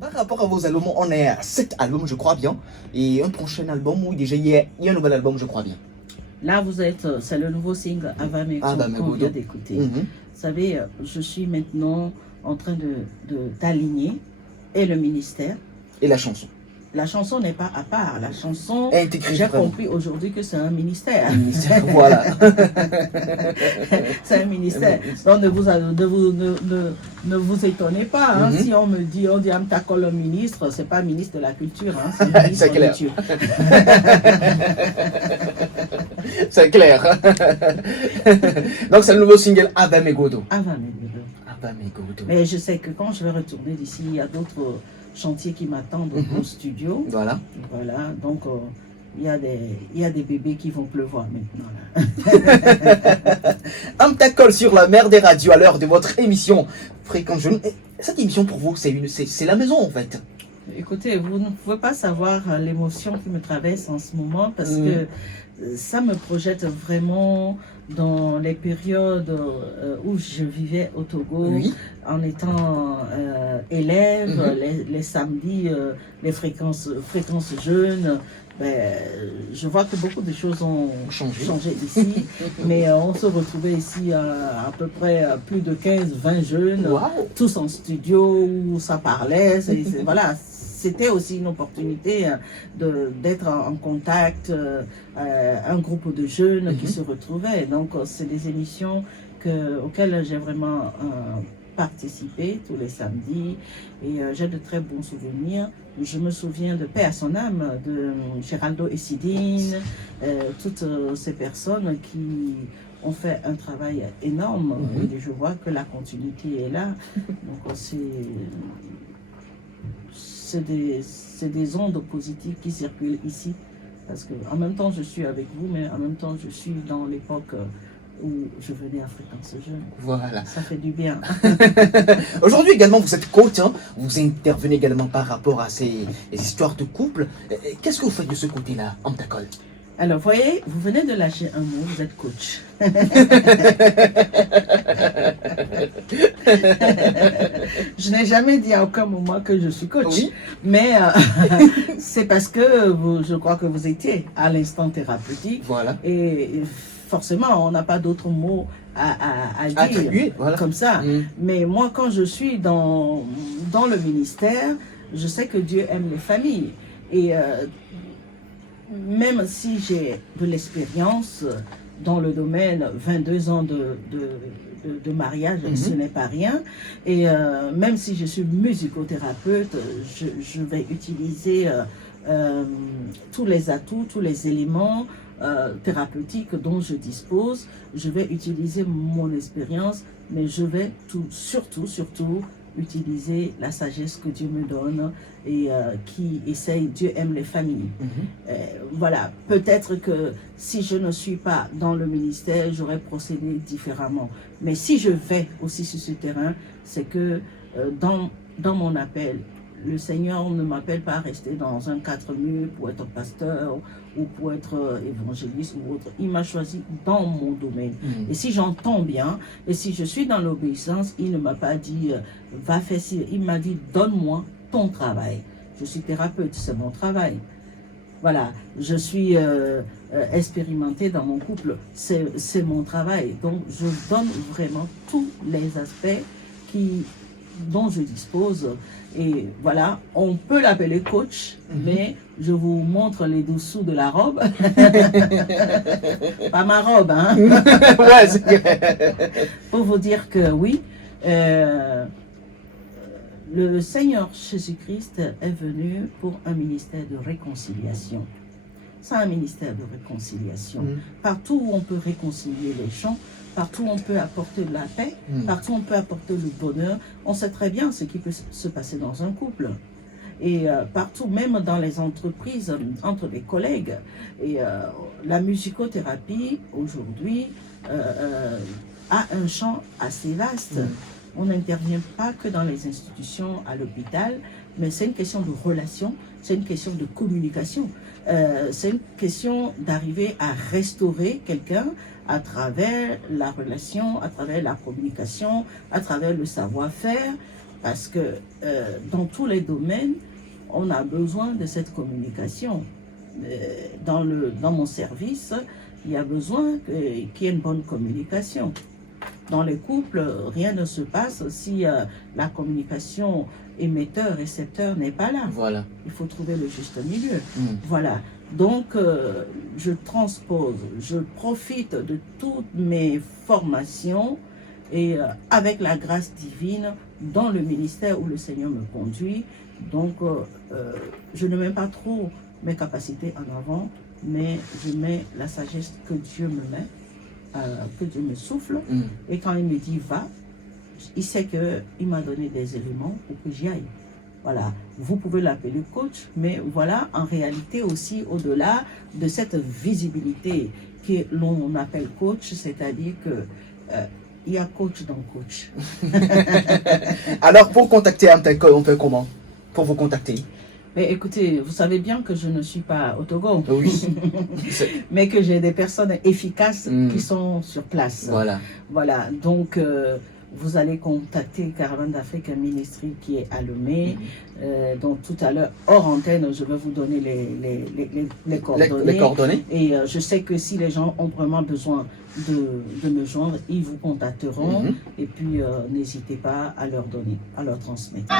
Par rapport à vos albums, on est à 7 albums, je crois bien. Et un prochain album, oui, déjà, il y a un nouvel album, je crois bien. Là, c'est le nouveau single Avame qu'on vient d'écouter. Vous savez, je suis maintenant en train d'aligner et le ministère. Et la chanson. La chanson n'est pas à part. La chanson, j'ai compris aujourd'hui que c'est un ministère. Un ministère, voilà. C'est un ministère. Donc ne vous étonnez pas. Hein, si on dit Amtakol le ministre, c'est pas ministre de la culture. Hein, c'est clair. C'est clair. Donc c'est le nouveau single Avame Godo. Avame Godo. Mais je sais que quand je vais retourner d'ici, il y a d'autres chantiers qui m'attendent au studio. Voilà. Donc il y a des bébés qui vont pleuvoir maintenant. Amtakol sur la mer des radios à l'heure de votre émission Fréquence Jeune. Cette émission pour vous, c'est la maison en fait. Écoutez, vous ne pouvez pas savoir l'émotion qui me traverse en ce moment parce que ça me projette vraiment dans les périodes où je vivais au Togo, en étant élève, les samedis, les fréquences jeunes. Je vois que beaucoup de choses ont changé ici, mais on se retrouvait ici à peu près plus de 15-20 jeunes, tous en studio où ça parlait. Voilà. C'était aussi une opportunité d'être en contact, un groupe de jeunes qui se retrouvaient. Donc, c'est des émissions auxquelles j'ai vraiment participé tous les samedis et j'ai de très bons souvenirs. Je me souviens de Paix à son âme, de Géraldo et Sidine, toutes ces personnes qui ont fait un travail énorme et je vois que la continuité est là. Donc, c'est des ondes positives qui circulent ici. Parce que en même temps, je suis avec vous, mais en même temps, je suis dans l'époque où je venais à Fréquence Jeune. Voilà. Ça fait du bien. Aujourd'hui également, vous êtes coach, hein? Vous intervenez également par rapport à ces histoires de couple. Qu'est-ce que vous faites de ce côté-là, Amtakol? Alors, vous voyez, vous venez de lâcher un mot, vous êtes coach. Je n'ai jamais dit à aucun moment que je suis coach, mais c'est parce que je crois que vous étiez à l'instant thérapeutique. Voilà. Et forcément, on n'a pas d'autres mots à dire attribuer, comme ça. Mais moi, quand je suis dans le ministère, je sais que Dieu aime les familles. Et même si j'ai de l'expérience dans le domaine, 22 ans de mariage, ce n'est pas rien. Et même si je suis musicothérapeute, je vais utiliser tous les atouts, tous les éléments thérapeutiques dont je dispose. Je vais utiliser mon expérience, mais je vais surtout utiliser la sagesse que Dieu me donne et qui essaye, Dieu aime les familles. Voilà, peut-être que si je ne suis pas dans le ministère, j'aurais procédé différemment. Mais si je vais aussi sur ce terrain, c'est que dans mon appel, le Seigneur ne m'appelle pas à rester dans un 4 murs pour être pasteur ou pour être évangéliste ou autre. Il m'a choisi dans mon domaine. Et si j'entends bien, et si je suis dans l'obéissance, il ne m'a pas dit va faire ci. Il m'a dit donne-moi ton travail. Je suis thérapeute, c'est mon travail. Voilà, je suis expérimentée dans mon couple, c'est mon travail. Donc je donne vraiment tous les aspects dont je dispose. Et voilà, on peut l'appeler coach, mais je vous montre les dessous de la robe. Pas ma robe, hein. Pour vous dire que oui, le Seigneur Jésus-Christ est venu pour un ministère de réconciliation. C'est un ministère de réconciliation. Partout où on peut réconcilier les gens, partout on peut apporter de la paix, partout on peut apporter le bonheur. On sait très bien ce qui peut se passer dans un couple. Et partout, même dans les entreprises, entre les collègues. Et la musicothérapie, aujourd'hui, a un champ assez vaste. On n'intervient pas que dans les institutions, à l'hôpital, mais c'est une question de relation, c'est une question de communication. C'est une question d'arriver à restaurer quelqu'un à travers la relation, à travers la communication, à travers le savoir-faire. Parce que dans tous les domaines, on a besoin de cette communication. Dans mon service, il y a besoin qu'il y ait une bonne communication. Dans les couples, rien ne se passe si la communication émetteur-récepteur n'est pas là. Voilà. Il faut trouver le juste milieu. Mm. Voilà. Donc, je transpose, je profite de toutes mes formations et avec la grâce divine dans le ministère où le Seigneur me conduit. Donc, je ne mets pas trop mes capacités en avant, mais je mets la sagesse que Dieu me met, que Dieu me souffle. Mm. Et quand il me dit va, il sait qu'il m'a donné des éléments pour que j'y aille. Voilà, vous pouvez l'appeler coach, mais voilà, en réalité aussi, au-delà de cette visibilité que l'on appelle coach, c'est-à-dire que il y a coach dans coach. Alors, pour contacter Amteko, on fait comment? Pour vous contacter? Mais écoutez, vous savez bien que je ne suis pas au Togo, Oui. mais que j'ai des personnes efficaces qui sont sur place. Voilà. Voilà, donc vous allez contacter Caravane d'Afrique Ministry qui est à Lomé. Donc tout à l'heure, hors antenne, je vais vous donner les coordonnées. Les coordonnées. Et je sais que si les gens ont vraiment besoin de me joindre, ils vous contacteront. Et puis n'hésitez pas à leur donner, à leur transmettre.